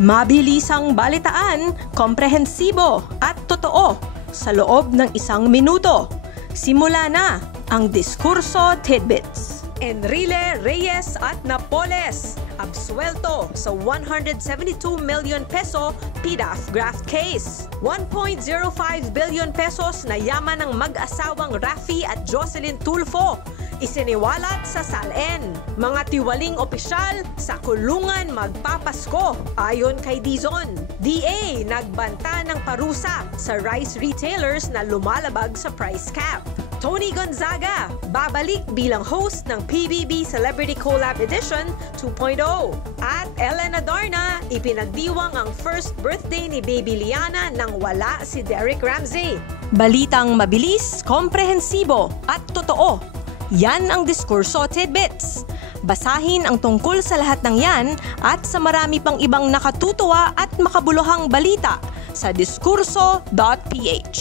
Mabilisang balitaan, komprehensibo at totoo sa loob ng 1 minuto. Simula na ang Diskurso Tidbits. Enrile Reyes at Napoles, absuelto sa 172 million peso PDAF graft case. 1.05 billion pesos na yaman ng mag-asawang Rafi at Jocelyn Tulfo, isiniwalat sa SALN. Mga tiwaling opisyal sa kulungan magpapasko ayon kay Dizon. DA nagbanta ng parusa sa rice retailers na lumalabag sa price cap. Tony Gonzaga, babalik bilang host ng PBB Celebrity Collab Edition 2.0. At Ellen Adarna, ipinagdiwang ang first birthday ni Baby Liana nang wala si Derek Ramsey. Balitang mabilis, komprehensibo at totoo. Yan ang Diskurso Tidbits. Basahin ang tungkol sa lahat ng yan at sa marami pang ibang nakatutuwa at makabuluhang balita sa diskurso.ph.